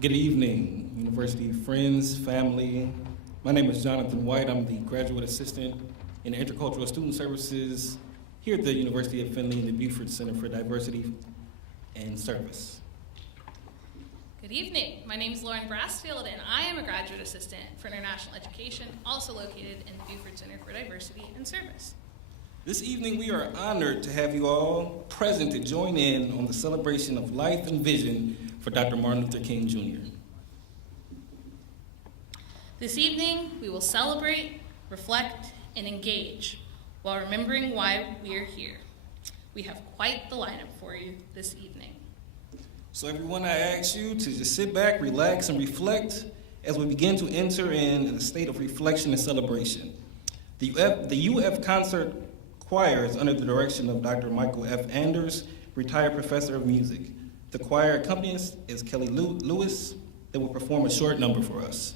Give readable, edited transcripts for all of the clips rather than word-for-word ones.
Good evening, university friends, family. My name is Jonathan White. I'm the graduate assistant in Intercultural Student Services here at the University of Findlay in the Buford Center for Diversity and Service. Good evening. My name is Lauren Brassfield, and I am a graduate assistant for international education, also located in the Buford Center for Diversity and Service. This evening, we are honored to have you all present to join in on the celebration of life and vision for Dr. Martin Luther King, Jr. This evening, we will celebrate, reflect, and engage while remembering why we are here. We have quite the lineup for you this evening. So everyone, I ask you to just sit back, relax, and reflect as we begin to enter in a state of reflection and celebration. The UF Concert Choir is under the direction of Dr. Michael F. Anders, retired professor of music. The choir accompanist is Kelly Lewis, that will perform a short number for us.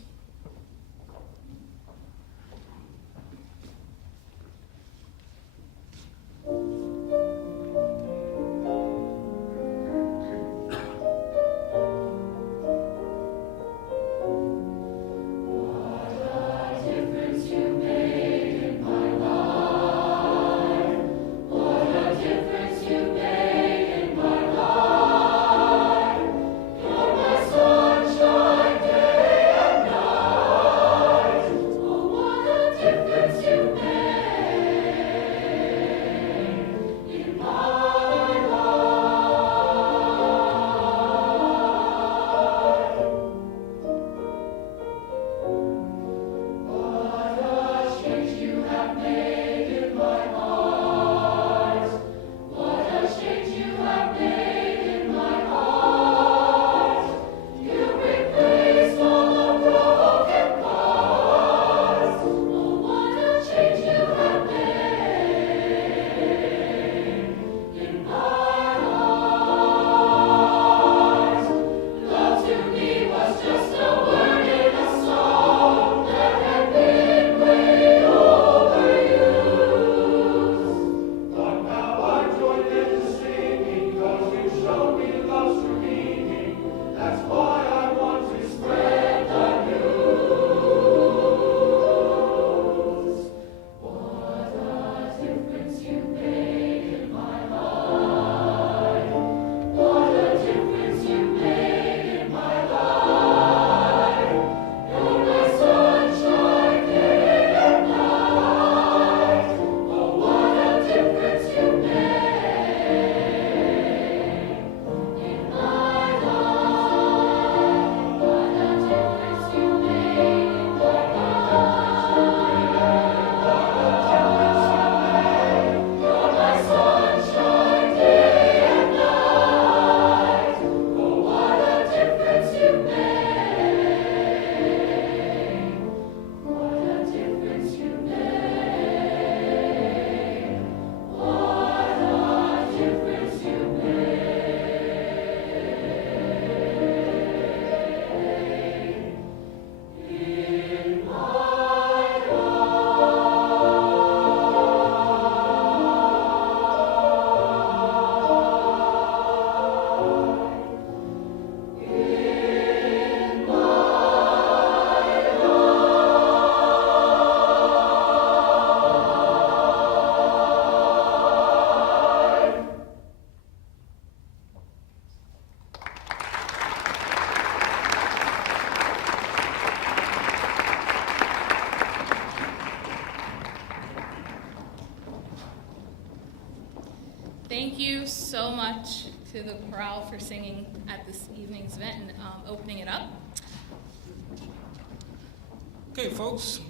Thank you so much to the chorale for singing at this evening's event and opening it up. Okay, folks,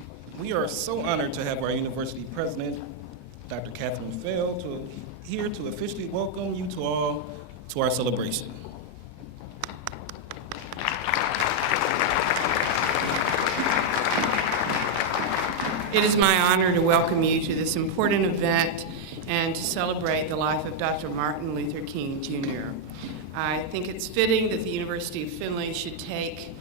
we are so honored to have our university president, Dr. Catherine Fell, here to officially welcome you to all to our celebration. It is my honor to welcome you to this important event and to celebrate the life of Dr. Martin Luther King, Jr. I think it's fitting that the University of Findlay should take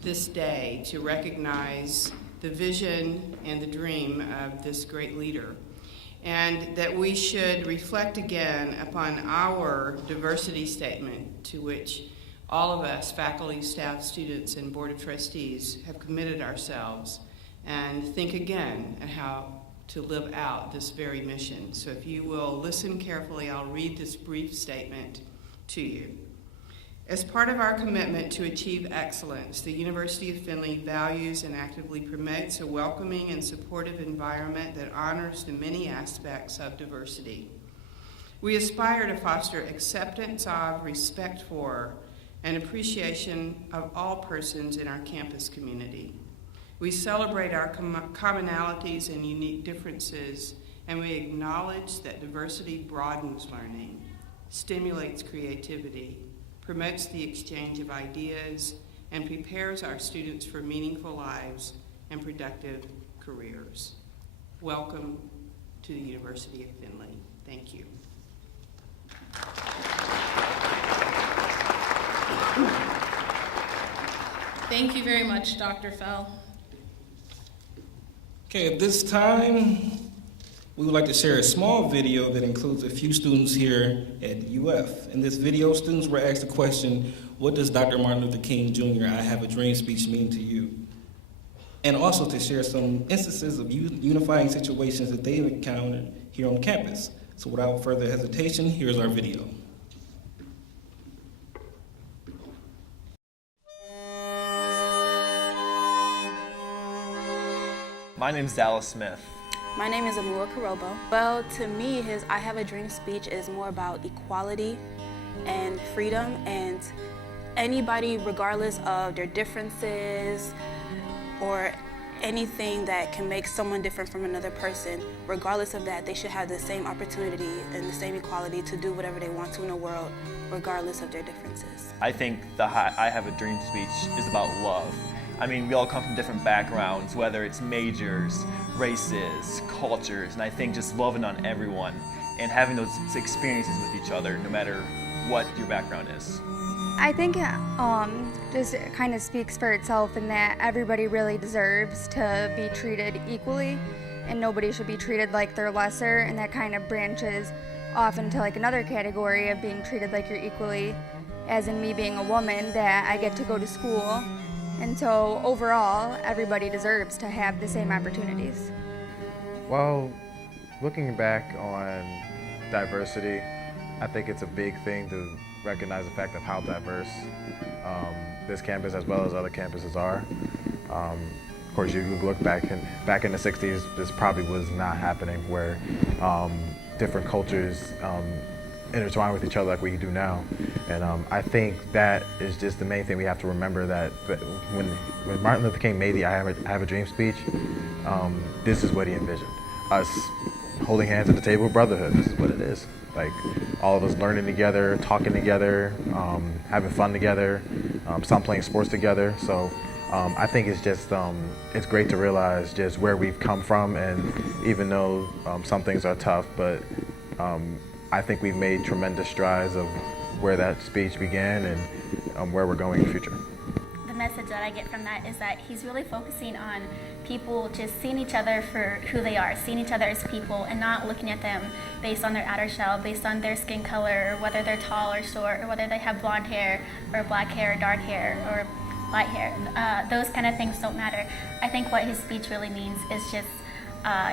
this day to recognize the vision and the dream of this great leader, and that we should reflect again upon our diversity statement to which All of us, faculty, staff, students, and Board of Trustees, have committed ourselves and think again at how to live out this very mission. So if you will listen carefully, I'll read this brief statement to you. As part of our commitment to achieve excellence, the University of Findlay values and actively promotes a welcoming and supportive environment that honors the many aspects of diversity. We aspire to foster acceptance of, respect for, and appreciation of all persons in our campus community. We celebrate our commonalities and unique differences, and we acknowledge that diversity broadens learning, stimulates creativity, promotes the exchange of ideas, and prepares our students for meaningful lives and productive careers. Welcome to the University of Findlay. Thank you. Thank you very much, Dr. Fell. Okay, at this time, we would like to share a small video that includes a few students here at UF. In this video, students were asked the question, what does Dr. Martin Luther King Jr. I Have a Dream speech mean to you? And also to share some instances of unifying situations that they've encountered here on campus. So without further hesitation, here's our video. My name's Dallas Smith. My name is Amua Karobo. Well, to me, his I Have a Dream speech is more about equality and freedom, and anybody, regardless of their differences or anything that can make someone different from another person, regardless of that, they should have the same opportunity and the same equality to do whatever they want to in the world, regardless of their differences. I think the I Have a Dream speech is about love. I mean, we all come from different backgrounds, whether it's majors, races, cultures, and I think just loving on everyone and having those experiences with each other, no matter what your background is. I think just kind of speaks for itself in that everybody really deserves to be treated equally and nobody should be treated like they're lesser, and that kind of branches off into like another category of being treated like you're equally, as in me being a woman, that I get to go to school. And so overall, everybody deserves to have the same opportunities. Well, looking back on diversity, I think it's a big thing to recognize the fact of how diverse this campus as well as other campuses are. Of course, you look back in the 60s, this probably was not happening, where different cultures intertwine with each other like we do now. And I think that is just the main thing we have to remember, that when Martin Luther King made the I Have a Dream speech, this is what he envisioned. Us holding hands at the table of brotherhood. This is what it is. Like, all of us learning together, talking together, having fun together, some playing sports together. So I think it's just, it's great to realize just where we've come from, and even though some things are tough, but I think we've made tremendous strides of where that speech began and where we're going in the future. The message that I get from that is that he's really focusing on people just seeing each other for who they are, seeing each other as people, and not looking at them based on their outer shell, based on their skin color, or whether they're tall or short, or whether they have blonde hair, or black hair, or dark hair, or light hair. Those kind of things don't matter. I think what his speech really means is just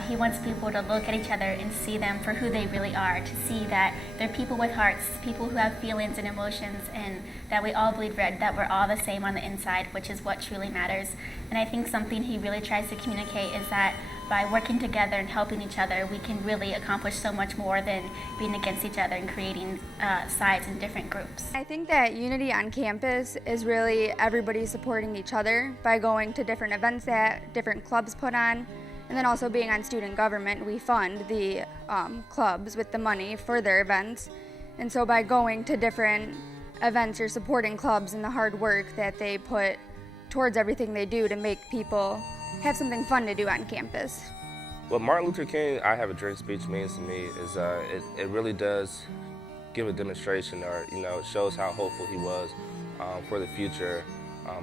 he wants people to look at each other and see them for who they really are, to see that they're people with hearts, people who have feelings and emotions, and that we all bleed red, that we're all the same on the inside, which is what truly matters. And I think something he really tries to communicate is that by working together and helping each other, we can really accomplish so much more than being against each other and creating sides in different groups. I think that unity on campus is really everybody supporting each other by going to different events that different clubs put on. And then also being on student government, we fund the clubs with the money for their events. And so by going to different events, you're supporting clubs and the hard work that they put towards everything they do to make people have something fun to do on campus. What Martin Luther King I Have a Dream speech means to me is it really does give a demonstration, or it shows how hopeful he was for the future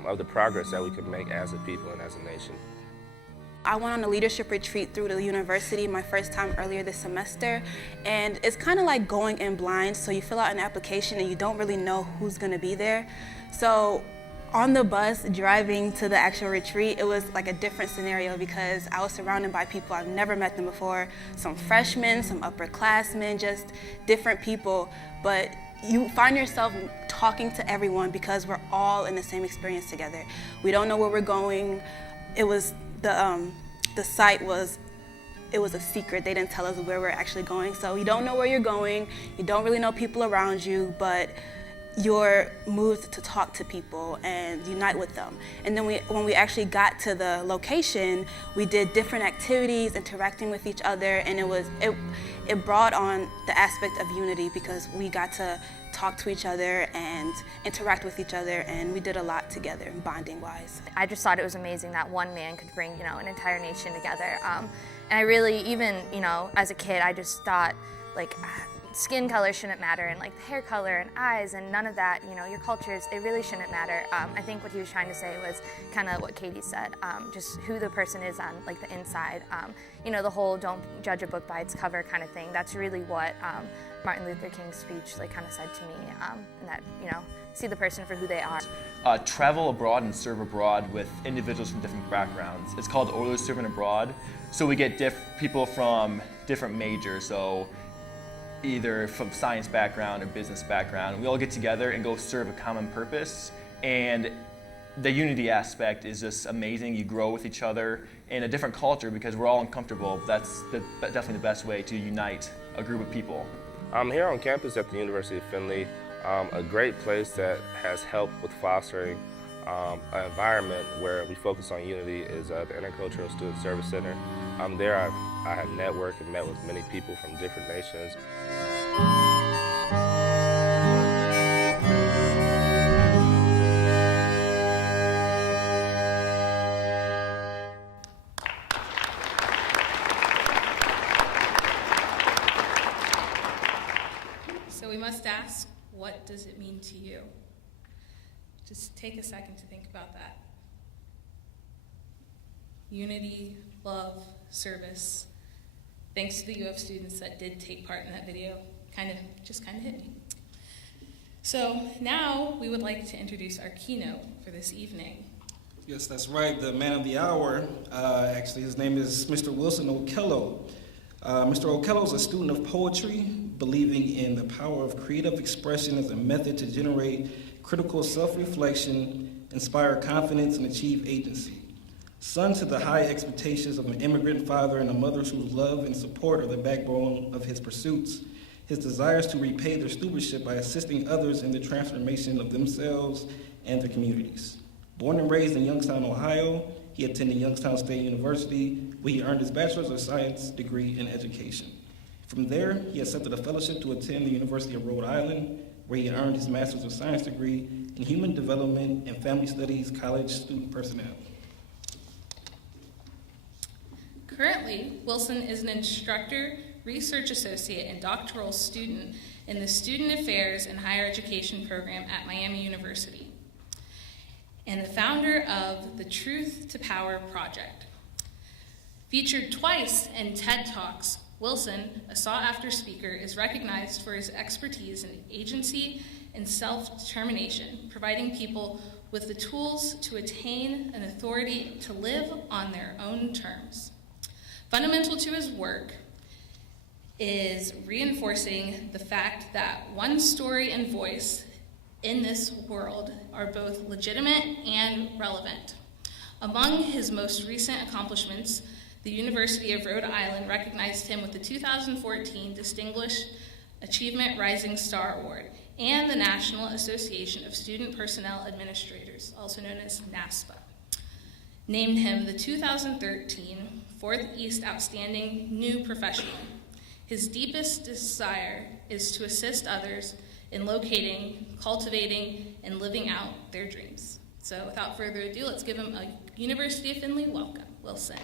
of the progress that we could make as a people and as a nation. I went on a leadership retreat through the university my first time earlier this semester, and it's kind of like going in blind. So you fill out an application and you don't really know who's going to be there. So on the bus driving to the actual retreat, it was like a different scenario because I was surrounded by people I've never met them before, some freshmen, some upperclassmen, just different people. But you find yourself talking to everyone because we're all in the same experience together. We don't know where we're going. It was the site was a secret. They didn't tell us where we're actually going. So you don't know where you're going. You don't really know people around you, but you're moved to talk to people and unite with them. And then when we actually got to the location, we did different activities, interacting with each other, and it brought on the aspect of unity because we got to talk to each other and interact with each other, and we did a lot together, bonding wise. I just thought it was amazing that one man could bring, an entire nation together. And I really, even, as a kid, I just thought, like, skin color shouldn't matter, and like the hair color and eyes and none of that, your cultures, it really shouldn't matter. I think what he was trying to say was kind of what Katie said, just who the person is on like the inside. The whole don't judge a book by its cover kind of thing. That's really what Martin Luther King's speech like kind of said to me, and that, see the person for who they are. Travel abroad and serve abroad with individuals from different backgrounds. It's called Order Serving Abroad. So we get people from different majors, so either from science background or business background. We all get together and go serve a common purpose, and the unity aspect is just amazing. You grow with each other in a different culture because we're all uncomfortable. That's definitely the best way to unite a group of people. I'm here on campus at the University of Findlay, a great place that has helped with fostering an environment where we focus on unity is the Intercultural Student Service Center. There I have networked and met with many people from different nations. So we must ask, what does it mean to you? Just take a second to think about that. Unity, love, service. Thanks to the UF students that did take part in that video. Just kind of hit me. So now we would like to introduce our keynote for this evening. Yes, that's right. The man of the hour, actually his name is Mr. Wilson Okello. Mr. Okello is a student of poetry, believing in the power of creative expression as a method to generate critical self-reflection, inspire confidence, and achieve agency. Son to the high expectations of an immigrant father and a mother whose love and support are the backbone of his pursuits, his desires to repay their stewardship by assisting others in the transformation of themselves and their communities. Born and raised in Youngstown, Ohio, he attended Youngstown State University, where he earned his Bachelor's of Science degree in education. From there, he accepted a fellowship to attend the University of Rhode Island, where he earned his Master's of Science degree in Human Development and Family Studies College Student Personnel. Currently, Wilson is an instructor, research associate, and doctoral student in the Student Affairs and Higher Education program at Miami University, and the founder of the Truth to Power Project. Featured twice in TED Talks, Wilson, a sought-after speaker, is recognized for his expertise in agency and self-determination, providing people with the tools to attain an authority to live on their own terms. Fundamental to his work is reinforcing the fact that one's story and voice in this world are both legitimate and relevant. Among his most recent accomplishments, the University of Rhode Island recognized him with the 2014 Distinguished Achievement Rising Star Award and the National Association of Student Personnel Administrators, also known as NASPA, named him the 2013 Fourth East Outstanding New Professional. His deepest desire is to assist others in locating, cultivating, and living out their dreams. So without further ado, let's give him a University of Findlay welcome. Wilson.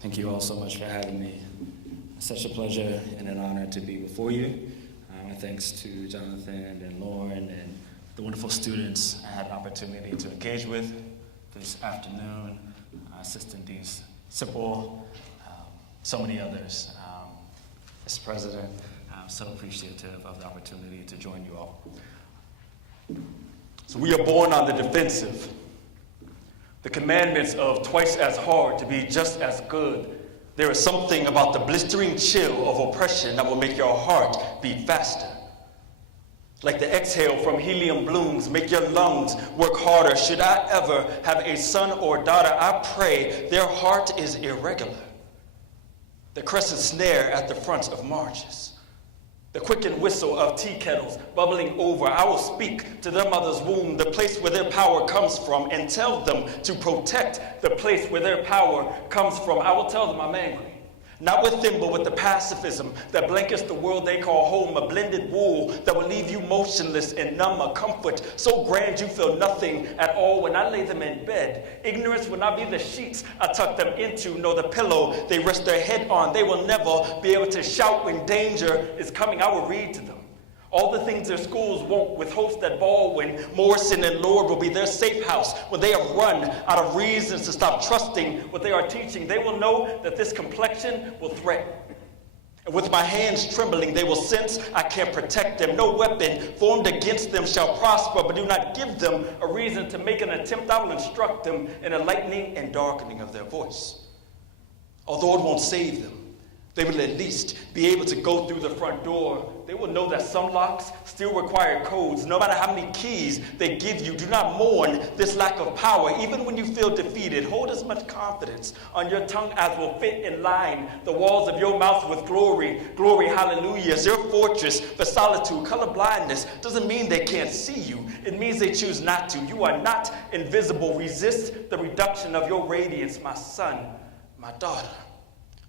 Thank Thank you all so much for having me. It's such a pleasure and an honor to be before you. My thanks to Jonathan and Lauren and the wonderful students I had an opportunity to engage with this afternoon, Assistant Dean Sipple, so many others. Mr. President, I'm so appreciative of the opportunity to join you all. So we are born on the defensive. The commandments of twice as hard to be just as good. There is something about the blistering chill of oppression that will make your heart beat faster. Like the exhale from helium blooms, make your lungs work harder. Should I ever have a son or daughter, I pray their heart is irregular. The crescent snare at the front of marches. The quickened whistle of tea kettles bubbling over. I will speak to their mother's womb, the place where their power comes from, and tell them to protect the place where their power comes from. I will tell them I'm angry. Not with them, but with the pacifism that blankets the world they call home, a blended wool that will leave you motionless and numb, a comfort so grand you feel nothing at all when I lay them in bed. Ignorance will not be the sheets I tuck them into, nor the pillow they rest their head on. They will never be able to shout when danger is coming. I will read to them. All the things their schools won't, with hosts that ball when Morrison and Lord will be their safe house. When they have run out of reasons to stop trusting what they are teaching, they will know that this complexion will threaten. And with my hands trembling, they will sense I can't protect them. No weapon formed against them shall prosper, but do not give them a reason to make an attempt. I will instruct them in a lightening and darkening of their voice. Although it won't save them, they will at least be able to go through the front door. They will know that some locks still require codes. No matter how many keys they give you, do not mourn this lack of power. Even when you feel defeated, hold as much confidence on your tongue as will fit in line the walls of your mouth with glory. Glory, hallelujah, is your fortress for solitude. Color blindness doesn't mean they can't see you. It means they choose not to. You are not invisible. Resist the reduction of your radiance, my son, my daughter.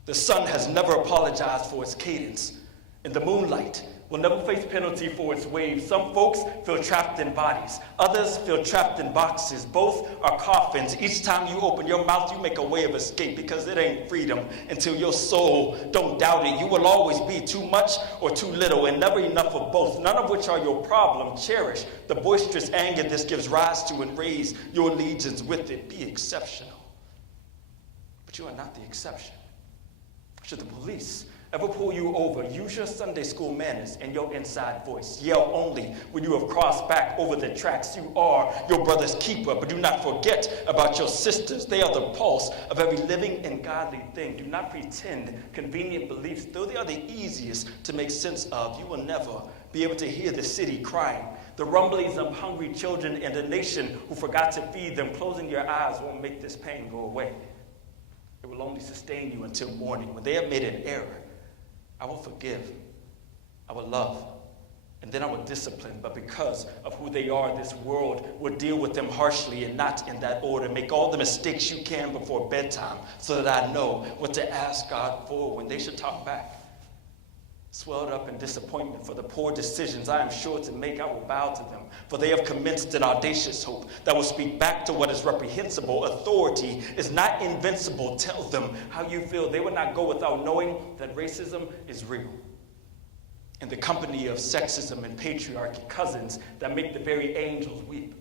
The sun has never apologized for its cadence. In the moonlight, will never face penalty for its waves. Some folks feel trapped in bodies. Others feel trapped in boxes. Both are coffins. Each time you open your mouth, you make a way of escape because it ain't freedom until your soul don't doubt it. You will always be too much or too little and never enough of both, none of which are your problem. Cherish the boisterous anger this gives rise to and raise your allegiance with it. Be exceptional. But you are not the exception. Should the police ever pull you over, use your Sunday school manners and your inside voice. Yell only when you have crossed back over the tracks. You are your brother's keeper, but do not forget about your sisters. They are the pulse of every living and godly thing. Do not pretend convenient beliefs, though they are the easiest to make sense of. You will never be able to hear the city crying, the rumblings of hungry children and a nation who forgot to feed them. Closing your eyes won't make this pain go away. It will only sustain you until morning. When they have made an error, I will forgive, I will love, and then I will discipline. But because of who they are, this world will deal with them harshly and not in that order. Make all the mistakes you can before bedtime so that I know what to ask God for when they should talk back. Swelled up in disappointment for the poor decisions I am sure to make, I will bow to them. For they have commenced an audacious hope that will speak back to what is reprehensible. Authority is not invincible. Tell them how you feel. They will not go without knowing that racism is real. In the company of sexism and patriarchy, cousins that make the very angels weep.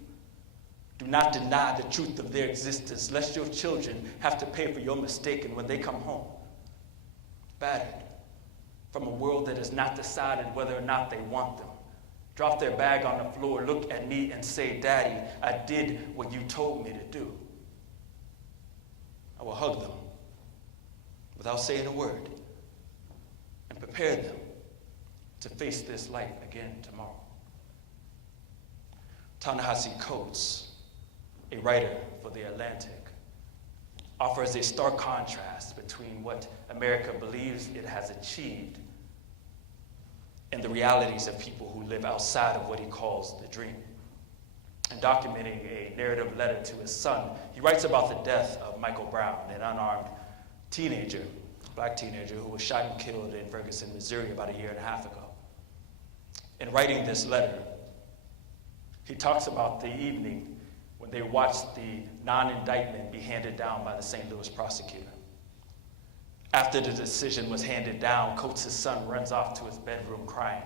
Do not deny the truth of their existence, lest your children have to pay for your mistake. And when they come home, battered, from a world that has not decided whether or not they want them, drop their bag on the floor, look at me and say, Daddy, I did what you told me to do. I will hug them without saying a word and prepare them to face this life again tomorrow. Ta-Nehisi Coates, a writer for The Atlantic, offers a stark contrast between what America believes it has achieved and the realities of people who live outside of what he calls the dream. In documenting a narrative letter to his son, he writes about the death of Michael Brown, an unarmed teenager, black teenager who was shot and killed in Ferguson, Missouri about a year and a half ago. In writing this letter, he talks about the evening when they watched the non-indictment be handed down by the St. Louis prosecutor. After the decision was handed down, Coates' son runs off to his bedroom crying.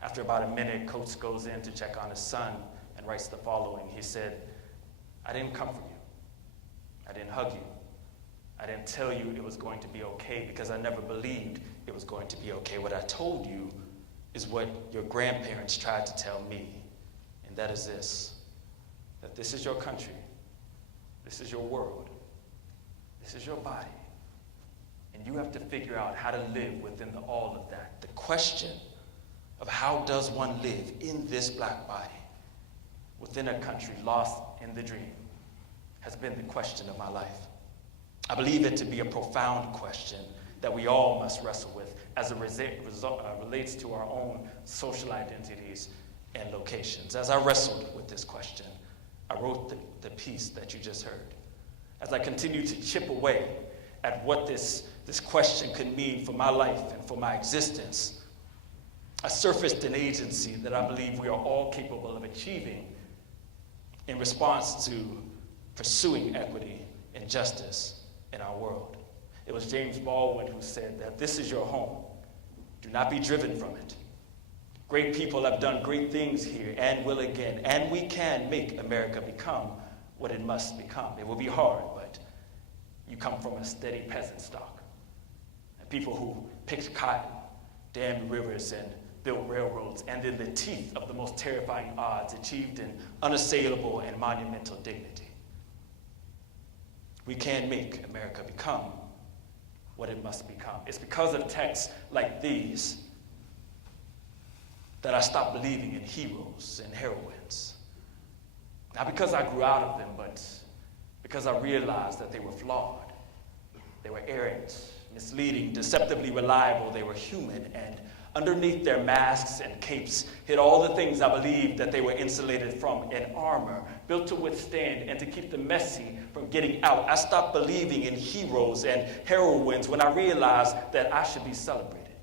After about a minute, Coates goes in to check on his son and writes the following. He said, "I didn't comfort you. I didn't hug you. I didn't tell you it was going to be okay because I never believed it was going to be okay. What I told you is what your grandparents tried to tell me, and that is this, that this is your country, this is your world, this is your body, and you have to figure out how to live within all of that." The question of how does one live in this black body within a country lost in the dream has been the question of my life. I believe it to be a profound question that we all must wrestle with as it relates to our own social identities and locations. As I wrestled with this question, I wrote the piece that you just heard. As I continue to chip away at what this question could mean for my life and for my existence, I surfaced an agency that I believe we are all capable of achieving in response to pursuing equity and justice in our world. It was James Baldwin who said that this is your home. Do not be driven from it. Great people have done great things here and will again, and we can make America become what it must become. It will be hard, but you come from a steady peasant stock. And people who picked cotton, dammed rivers, and built railroads, and in the teeth of the most terrifying odds, achieved an unassailable and monumental dignity. We can make America become what it must become. It's because of texts like these that I stopped believing in heroes and heroines. Not because I grew out of them, but because I realized that they were flawed. They were errant, misleading, deceptively reliable. They were human, and underneath their masks and capes hid all the things I believed that they were insulated from, an armor built to withstand and to keep the messy from getting out. I stopped believing in heroes and heroines when I realized that I should be celebrated,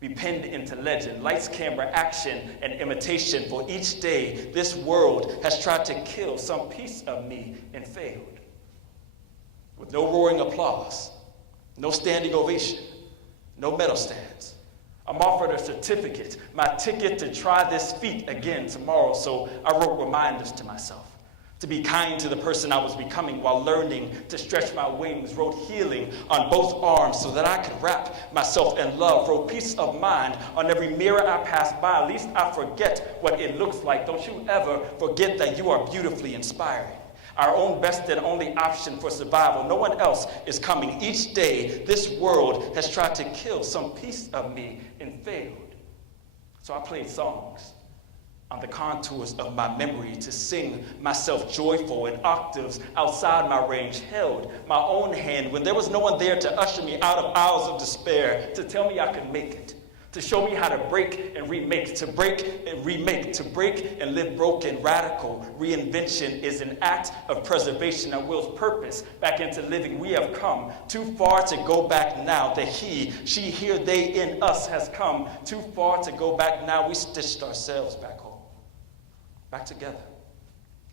be pinned into legend, lights, camera, action, and imitation. For each day, this world has tried to kill some piece of me and failed. With no roaring applause, no standing ovation, no medal stands, I'm offered a certificate, my ticket to try this feat again tomorrow. So I wrote reminders to myself to be kind to the person I was becoming while learning to stretch my wings. Wrote healing on both arms so that I could wrap myself in love. Wrote peace of mind on every mirror I pass by. At least I forget what it looks like. Don't you ever forget that you are beautifully inspiring. Our own best and only option for survival. No one else is coming. Each day, this world has tried to kill some piece of me and failed. So I played songs on the contours of my memory to sing myself joyful in octaves outside my range. Held my own hand when there was no one there to usher me out of aisles of despair, to tell me I could make it, to show me how to break and remake, to break and remake, to break and live broken. Radical reinvention is an act of preservation that wills purpose back into living. We have come too far to go back now. The he, she, here, they in us has come too far to go back now. We stitched ourselves back home, back together.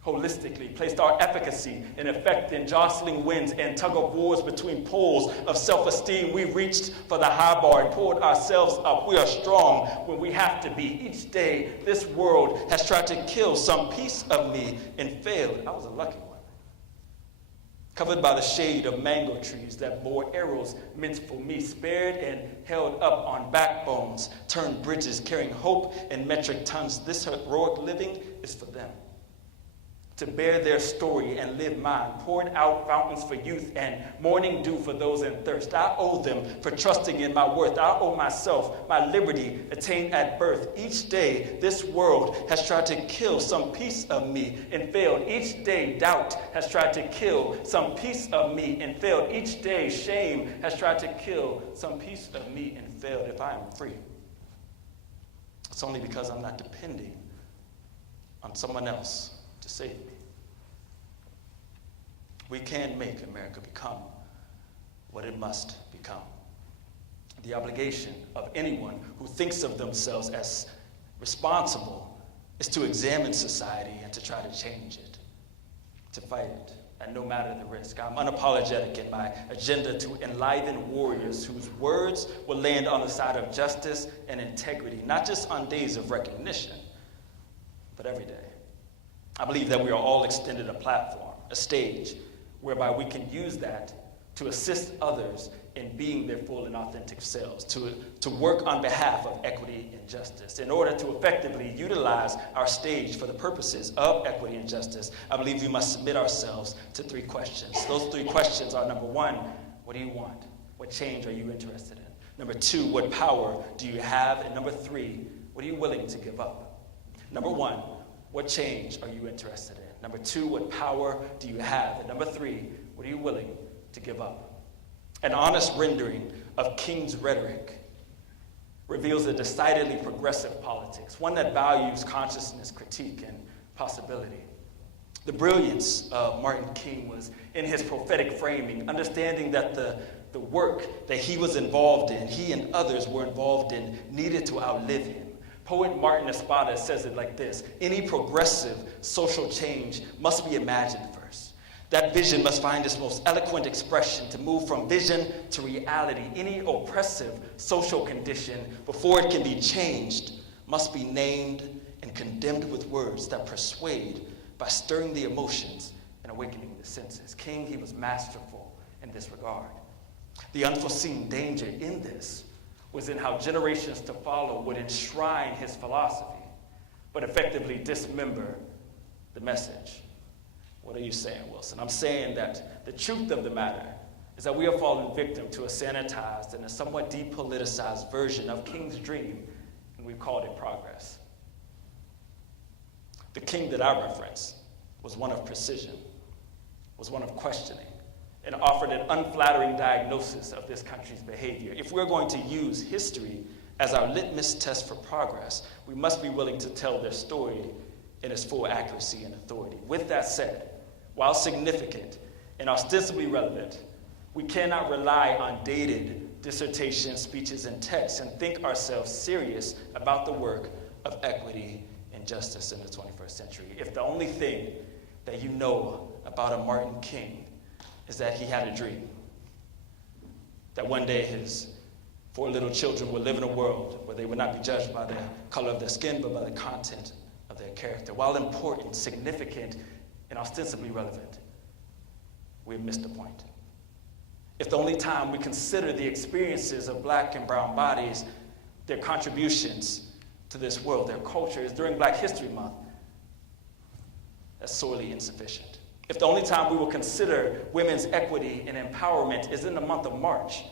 Holistically, placed our efficacy in effect in jostling winds and tug of wars between poles of self-esteem. We reached for the high bar and pulled ourselves up. We are strong when we have to be. Each day, this world has tried to kill some piece of me and failed. I was a lucky one. Covered by the shade of mango trees that bore arrows meant for me, spared and held up on backbones, turned bridges carrying hope in metric tons. This heroic living is for them, to bear their story and live mine, poured out fountains for youth and morning dew for those in thirst. I owe them for trusting in my worth. I owe myself my liberty attained at birth. Each day, this world has tried to kill some piece of me and failed. Each day, doubt has tried to kill some piece of me and failed. Each day, shame has tried to kill some piece of me and failed. If I am free, it's only because I'm not depending on someone else to save me. We can make America become what it must become. The obligation of anyone who thinks of themselves as responsible is to examine society and to try to change it, to fight it, and no matter the risk. I'm unapologetic in my agenda to enliven warriors whose words will land on the side of justice and integrity, not just on days of recognition, but every day. I believe that we are all extended a platform, a stage, whereby we can use that to assist others in being their full and authentic selves, to work on behalf of equity and justice. In order to effectively utilize our stage for the purposes of equity and justice, I believe we must submit ourselves to 3 questions. Those 3 questions are, number 1, what do you want? What change are you interested in? Number 2, what power do you have? And number 3, what are you willing to give up? Number 1, what change are you interested in? Number 2, what power do you have? And number 3, what are you willing to give up? An honest rendering of King's rhetoric reveals a decidedly progressive politics, one that values consciousness, critique, and possibility. The brilliance of Martin King was in his prophetic framing, understanding that the work that he was involved in, he and others were involved in, needed to outlive him. Poet Martin Espada says it like this: any progressive social change must be imagined first. That vision must find its most eloquent expression to move from vision to reality. Any oppressive social condition, before it can be changed, must be named and condemned with words that persuade by stirring the emotions and awakening the senses. King, he was masterful in this regard. The unforeseen danger in this was in how generations to follow would enshrine his philosophy, but effectively dismember the message. What are you saying, Wilson? I'm saying that the truth of the matter is that we have fallen victim to a sanitized and a somewhat depoliticized version of King's dream, and we've called it progress. The King that I reference was one of precision, was one of questioning, and offered an unflattering diagnosis of this country's behavior. If we're going to use history as our litmus test for progress, we must be willing to tell their story in its full accuracy and authority. With that said, while significant and ostensibly relevant, we cannot rely on dated dissertations, speeches, and texts and think ourselves serious about the work of equity and justice in the 21st century. If the only thing that you know about a Martin King is that he had a dream, that one day his 4 little children would live in a world where they would not be judged by the color of their skin, but by the content of their character. While important, significant, and ostensibly relevant, we have missed the point. If the only time we consider the experiences of Black and brown bodies, their contributions to this world, their culture, is during Black History Month, that's sorely insufficient. If the only time we will consider women's equity and empowerment is in the month of March,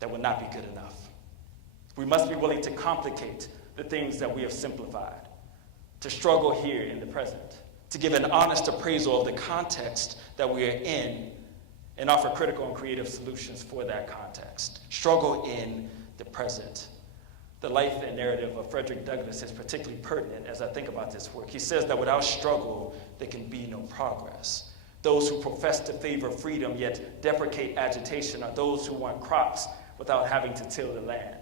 that would not be good enough. We must be willing to complicate the things that we have simplified, to struggle here in the present, to give an honest appraisal of the context that we are in and offer critical and creative solutions for that context. Struggle in the present. The life and narrative of Frederick Douglass is particularly pertinent as I think about this work. He says that without struggle, there can be no progress. Those who profess to favor freedom yet deprecate agitation are those who want crops without having to till the land.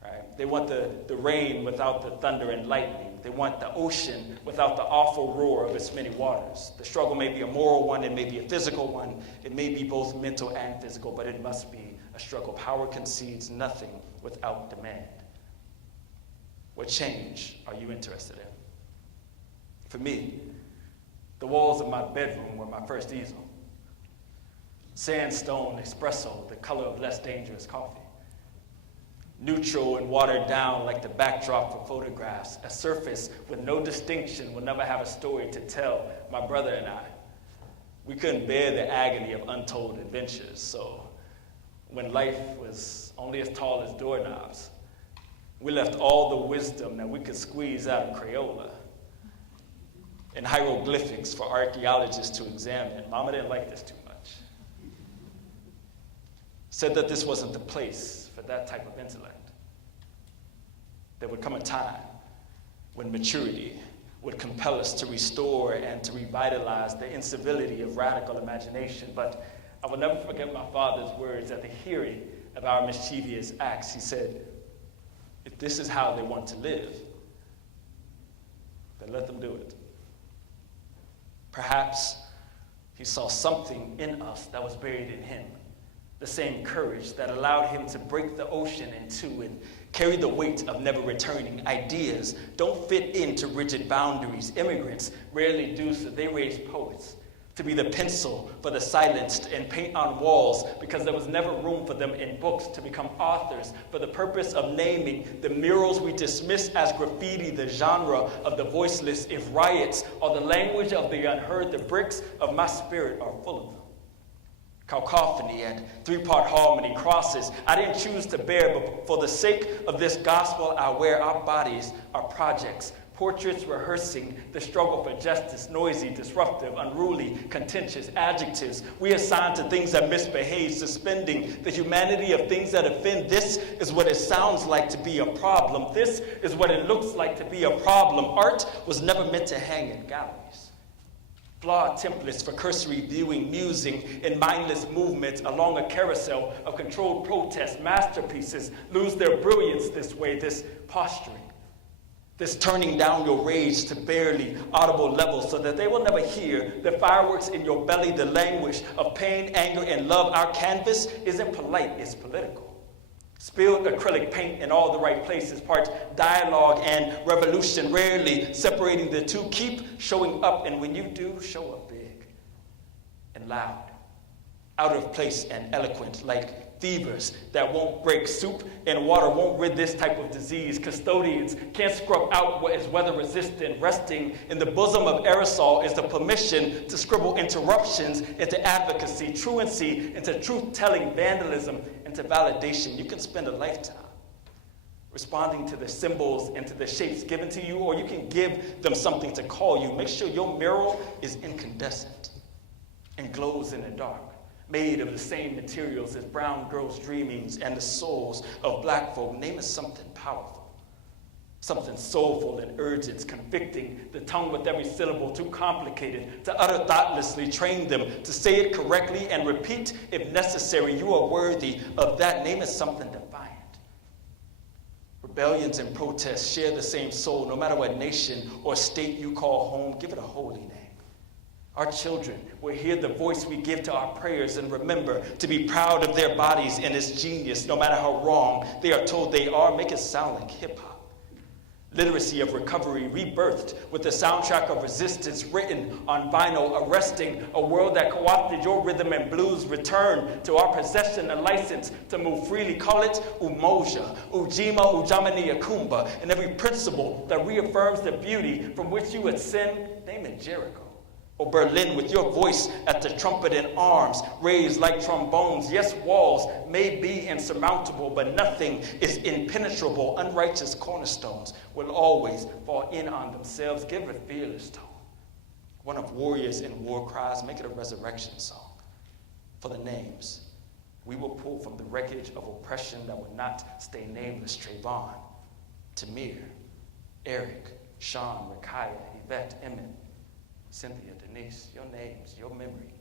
Right? They want the rain without the thunder and lightning. They want the ocean without the awful roar of its many waters. The struggle may be a moral one, it may be a physical one, it may be both mental and physical, but it must be a struggle. Power concedes nothing without demand. What change are you interested in? For me, the walls of my bedroom were my first easel. Sandstone espresso, the color of less dangerous coffee. Neutral and watered down like the backdrop for photographs. A surface with no distinction will never have a story to tell, my brother and I. We couldn't bear the agony of untold adventures, so when life was only as tall as doorknobs, we left all the wisdom that we could squeeze out of Crayola and hieroglyphics for archaeologists to examine. Mama didn't like this too much. Said that this wasn't the place for that type of intellect. There would come a time when maturity would compel us to restore and to revitalize the incivility of radical imagination. But I will never forget my father's words at the hearing of our mischievous acts. He said, if this is how they want to live, then let them do it. Perhaps He saw something in us that was buried in him. The same courage that allowed him to break the ocean in two and carry the weight of never returning. Ideas don't fit into rigid boundaries. Immigrants rarely do, so they raise poets to be the pencil for the silenced and paint on walls because there was never room for them in books, to become authors for the purpose of naming the murals we dismiss as graffiti, the genre of the voiceless. If riots are the language of the unheard, the bricks of my spirit are full of them. Cacophony and three-part harmony, crosses I didn't choose to bear, but for the sake of this gospel I wear. Our bodies are projects, portraits rehearsing the struggle for justice, noisy, disruptive, unruly, contentious adjectives we assign to things that misbehave, suspending the humanity of things that offend. This is what it sounds like to be a problem. This is what it looks like to be a problem. Art was never meant to hang in galleries. Flawed templates for cursory viewing, musing, and mindless movements along a carousel of controlled protest. Masterpieces lose their brilliance this way, this posturing, this turning down your rage to barely audible levels so that they will never hear the fireworks in your belly, the language of pain, anger, and love. Our canvas isn't polite, it's political. Spilled acrylic paint in all the right places, part dialogue and revolution, rarely separating the two. Keep showing up, and when you do, show up big and loud, out of place and eloquent, like fevers that won't break. Soup and water won't rid this type of disease. Custodians can't scrub out what is weather resistant. Resting in the bosom of aerosol is the permission to scribble interruptions into advocacy, truancy into truth-telling, vandalism into validation. You can spend a lifetime responding to the symbols and to the shapes given to you, or you can give them something to call you. Make sure your mural is incandescent and glows in the dark, made of the same materials as brown girls' dreamings and the souls of black folk. Name it something powerful, something soulful and urgent, convicting the tongue with every syllable too complicated to utter thoughtlessly. Train them to say it correctly and repeat if necessary. You are worthy of that. Name it something defiant. Rebellions and protests share the same soul, no matter what nation or state you call home. Give it a holy name. Our children will hear the voice we give to our prayers and remember to be proud of their bodies and its genius, no matter how wrong they are told they are. Make it sound like hip-hop. Literacy of recovery, rebirthed with the soundtrack of resistance, written on vinyl, arresting a world that co-opted your rhythm and blues. Return to our possession, a license to move freely. Call it umoja, ujima, ujamani, akumba, and every principle that reaffirms the beauty from which you ascend. Name it Jericho. Or Berlin, with your voice at the trumpet and arms raised like trombones. Yes, walls may be insurmountable, but nothing is impenetrable. Unrighteous cornerstones will always fall in on themselves. Give it a fearless tone, one of warriors and war cries. Make it a resurrection song for the names we will pull from the wreckage of oppression that will not stay nameless. Trayvon, Tamir, Eric, Sean, Rakaya, Yvette, Emmett, Cynthia, Denise, your names, your memory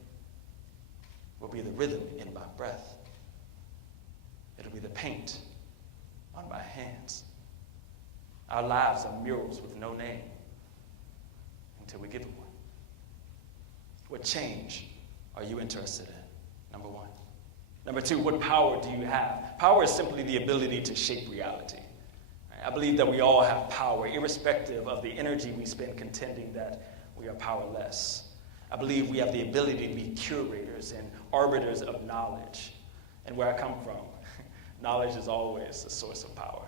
will be the rhythm in my breath. It'll be the paint on my hands. Our lives are murals with no name until we give it one. What change are you interested in? Number one. Number two, what power do you have? Power is simply the ability to shape reality. I believe that we all have power, irrespective of the energy we spend contending that we are powerless. I believe we have the ability to be curators and arbiters of knowledge. And where I come from, knowledge is always a source of power.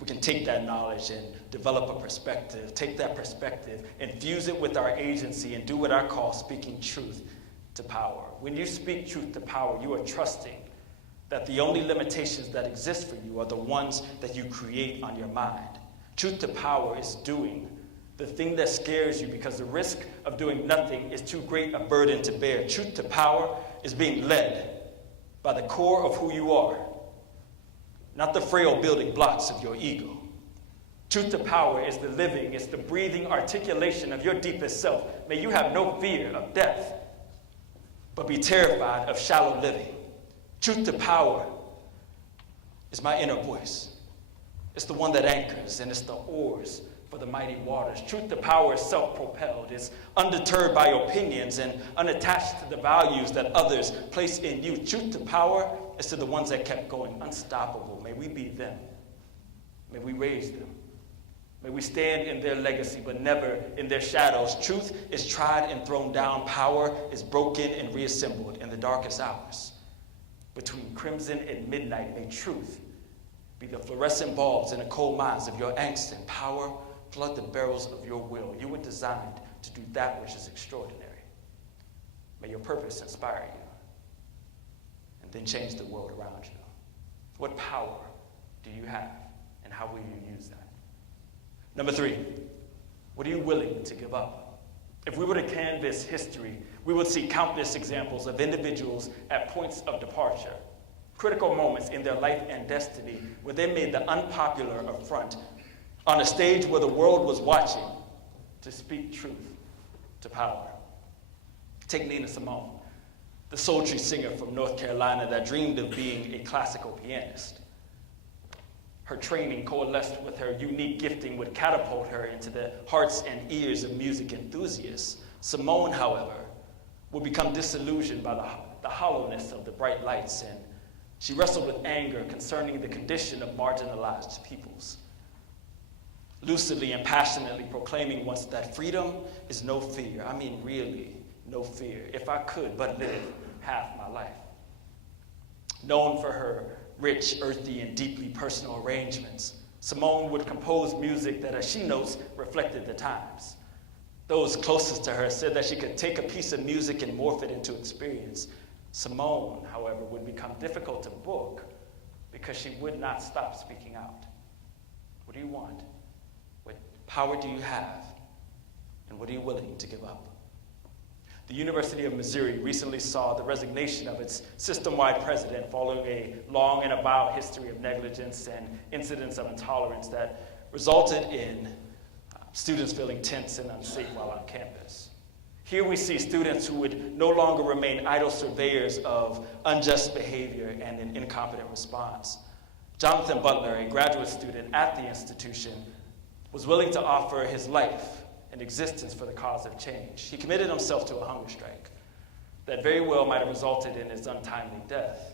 We can take that knowledge and develop a perspective, take that perspective, infuse it with our agency, and do what I call speaking truth to power. When you speak truth to power, you are trusting that the only limitations that exist for you are the ones that you create on your mind. Truth to power is doing the thing that scares you because the risk of doing nothing is too great a burden to bear. Truth to power is being led by the core of who you are, not the frail building blocks of your ego. Truth to power is the living, it's the breathing articulation of your deepest self. May you have no fear of death, but be terrified of shallow living. Truth to power is my inner voice. It's the one that anchors, and it's the oars for the mighty waters. Truth to power is self-propelled, is undeterred by opinions and unattached to the values that others place in you. Truth to power is to the ones that kept going, unstoppable. May we be them. May we raise them. May we stand in their legacy, but never in their shadows. Truth is tried and thrown down. Power is broken and reassembled in the darkest hours. Between crimson and midnight, may truth be the fluorescent bulbs in the cold mines of your angst, and power flood the barrels of your will. You were designed to do that which is extraordinary. May your purpose inspire you, and then change the world around you. What power do you have, and how will you use that? Number 3, what are you willing to give up? If we were to canvass history, we would see countless examples of individuals at points of departure, critical moments in their life and destiny where they made the unpopular affront on a stage where the world was watching to speak truth to power. Take Nina Simone, the sultry singer from North Carolina that dreamed of being a classical pianist. Her training coalesced with her unique gifting would catapult her into the hearts and ears of music enthusiasts. Simone, however, would become disillusioned by the hollowness of the bright lights, and she wrestled with anger concerning the condition of marginalized peoples. Lucidly and passionately proclaiming once that freedom is no fear. I mean, really, no fear. If I could but live half my life. Known for her rich, earthy, and deeply personal arrangements, Simone would compose music that, as she notes, reflected the times. Those closest to her said that she could take a piece of music and morph it into experience. Simone, however, would become difficult to book because she would not stop speaking out. What do you want? What power do you have? And what are you willing to give up? The University of Missouri recently saw the resignation of its system-wide president following a long and avowed history of negligence and incidents of intolerance that resulted in students feeling tense and unsafe while on campus. Here we see students who would no longer remain idle surveyors of unjust behavior and an incompetent response. Jonathan Butler, a graduate student at the institution, was willing to offer his life and existence for the cause of change. He committed himself to a hunger strike that very well might have resulted in his untimely death.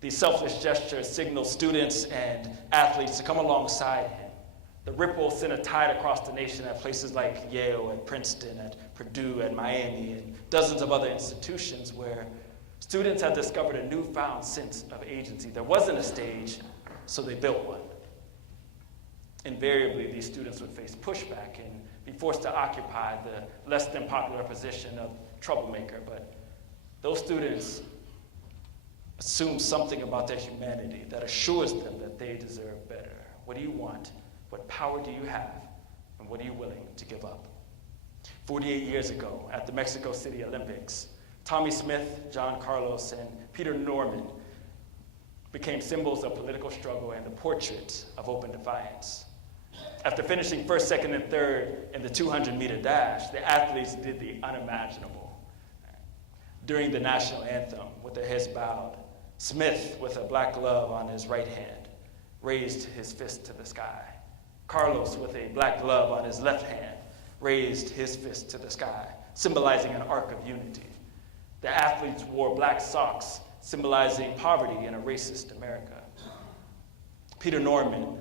These selfless gestures signaled students and athletes to come alongside him. The ripple sent a tide across the nation at places like Yale, at Princeton, at Purdue, at Miami, and dozens of other institutions where students had discovered a newfound sense of agency. There wasn't a stage, so they built one. Invariably, these students would face pushback and be forced to occupy the less than popular position of troublemaker, but those students assume something about their humanity that assures them that they deserve better. What do you want? What power do you have? And what are you willing to give up? 48 years ago, at the Mexico City Olympics, Tommy Smith, John Carlos, and Peter Norman became symbols of political struggle and the portrait of open defiance. After finishing first, second, and third in the 200-meter dash, the athletes did the unimaginable. During the national anthem, with their heads bowed, Smith, with a black glove on his right hand, raised his fist to the sky. Carlos, with a black glove on his left hand, raised his fist to the sky, symbolizing an arc of unity. The athletes wore black socks, symbolizing poverty in a racist America. Peter Norman,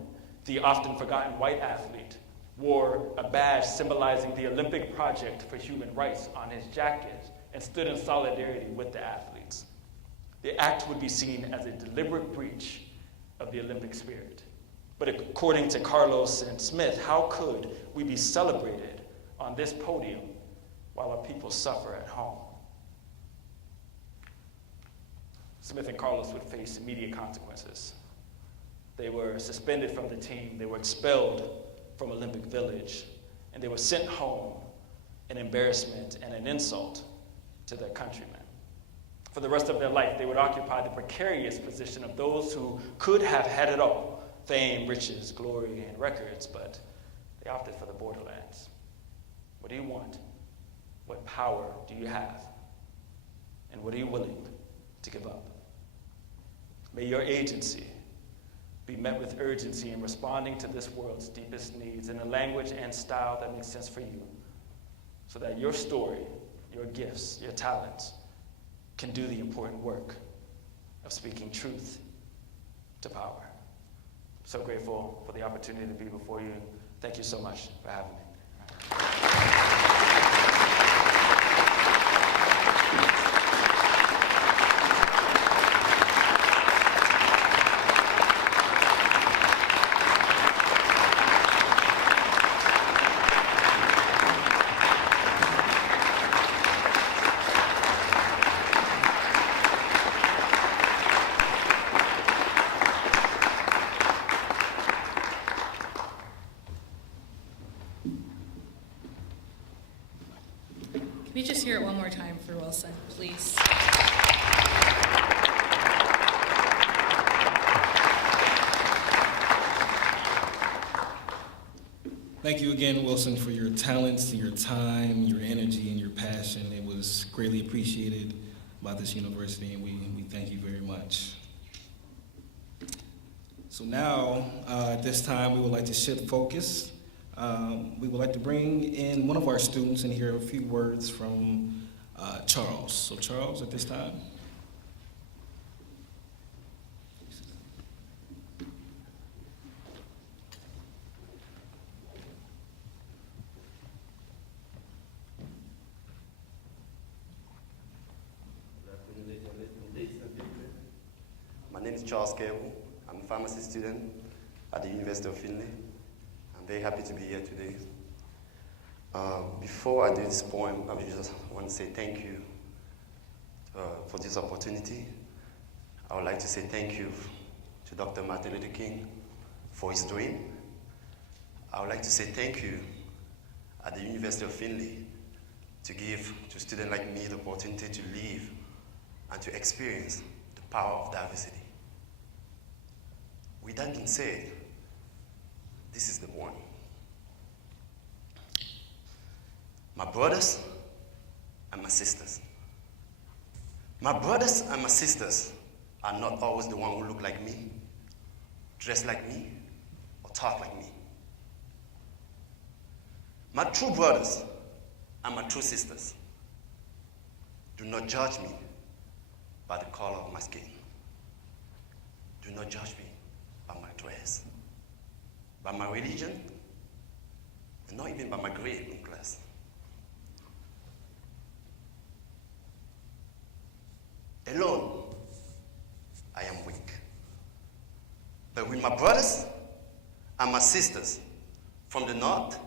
the often forgotten white athlete, wore a badge symbolizing the Olympic Project for Human Rights on his jacket and stood in solidarity with the athletes. The act would be seen as a deliberate breach of the Olympic spirit. But according to Carlos and Smith, how could we be celebrated on this podium while our people suffer at home? Smith and Carlos would face immediate consequences. They were suspended from the team, they were expelled from Olympic Village, and they were sent home, an embarrassment and an insult to their countrymen. For the rest of their life, they would occupy the precarious position of those who could have had it all: fame, riches, glory, and records, but they opted for the borderlands. What do you want? What power do you have? And what are you willing to give up? May your agency be met with urgency in responding to this world's deepest needs in a language and style that makes sense for you, so that your story, your gifts, your talents can do the important work of speaking truth to power. I'm so grateful for the opportunity to be before you. Thank you so much for having me. Can we just hear it one more time for Wilson, please? Thank you again, Wilson, for your talents, your time, your energy, and your passion. It was greatly appreciated by this university, and we thank you very much. So now, at this time, we would like to shift focus. We would like to bring in one of our students and hear a few words from Charles. So Charles, at this time. My name is Charles Campbell. I'm a pharmacy student at the University of Findlay. I'm very happy to be here today. Before I do this poem, I just want to say thank you for this opportunity. I would like to say thank you to Dr. Martin Luther King for his dream. I would like to say thank you at the University of Findlay to give to students like me the opportunity to live and to experience the power of diversity. With that being said, this is the one. My brothers and my sisters. My brothers and my sisters are not always the one who look like me, dress like me, or talk like me. My true brothers and my true sisters do not judge me by the color of my skin. Do not judge me by my dress, by my religion, and not even by my grade in class. Alone, I am weak. But with my brothers and my sisters from the north,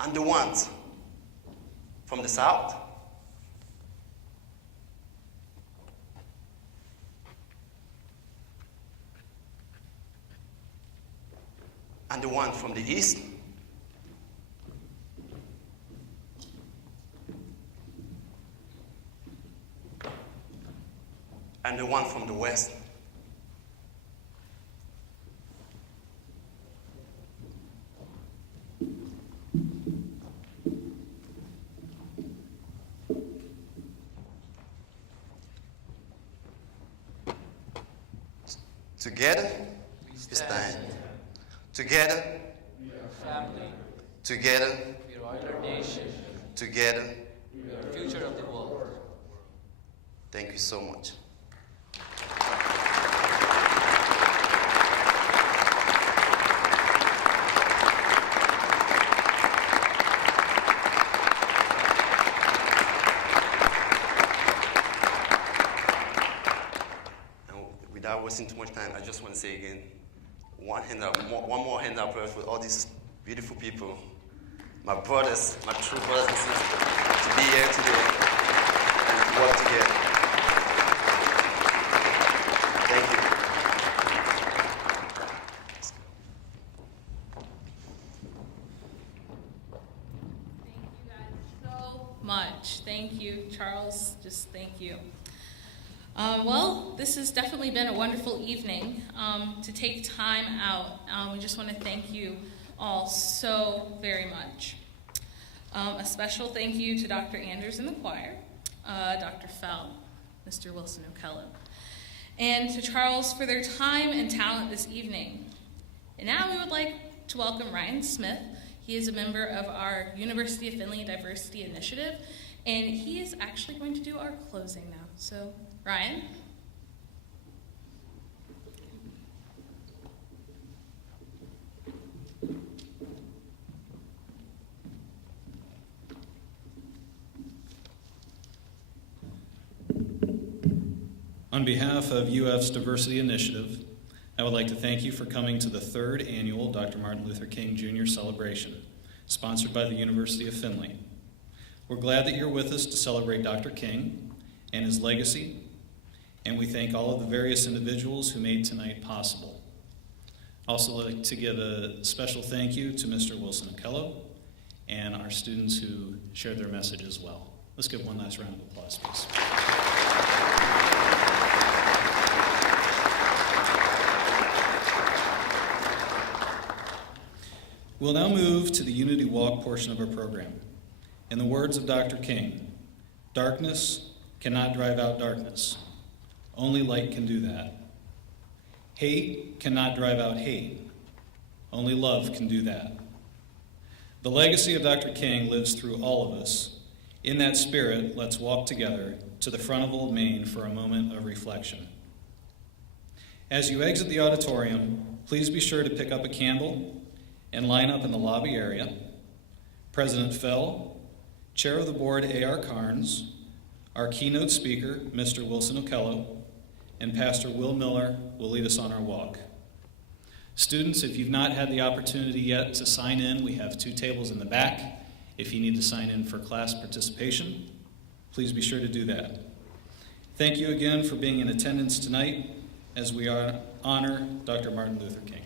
and the ones from the south, and the one from the east, and the one from the west. Together, we stand. Together, we are family. Together, we are our nation. Together, we are the future of the world. Thank you so much. Without wasting too much time, I just want to say again, one more hand up for all these beautiful people, my brothers, my true brothers and sisters, to be here today and to work together. Thank you. Thank you guys so much. Thank you, Charles. Just thank you. Well, this has definitely been a wonderful evening to take time out. We just want to thank you all so very much. A special thank you to Dr. Anders in the choir, Dr. Fell, Mr. Wilson O'Kello, and to Charles for their time and talent this evening. And now we would like to welcome Ryan Smith. He is a member of our University of Findlay Diversity Initiative, and he is actually going to do our closing now. So, Ryan. On behalf of UF's Diversity Initiative, I would like to thank you for coming to the 3rd annual Dr. Martin Luther King Jr. celebration, sponsored by the University of Findlay. We're glad that you're with us to celebrate Dr. King and his legacy, and we thank all of the various individuals who made tonight possible. Also like to give a special thank you to Mr. Wilson O'Kello and our students who shared their message as well. Let's give one last round of applause, please. We'll now move to the Unity Walk portion of our program. In the words of Dr. King, darkness cannot drive out darkness. Only light can do that. Hate cannot drive out hate. Only love can do that. The legacy of Dr. King lives through all of us. In that spirit, let's walk together to the front of Old Main for a moment of reflection. As you exit the auditorium, please be sure to pick up a candle and line up in the lobby area. President Fell, Chair of the Board A.R. Carnes, our keynote speaker, Mr. Wilson O'Kello, and Pastor Will Miller will lead us on our walk. Students, if you've not had the opportunity yet to sign in, we have 2 tables in the back. If you need to sign in for class participation, please be sure to do that. Thank you again for being in attendance tonight as we honor Dr. Martin Luther King.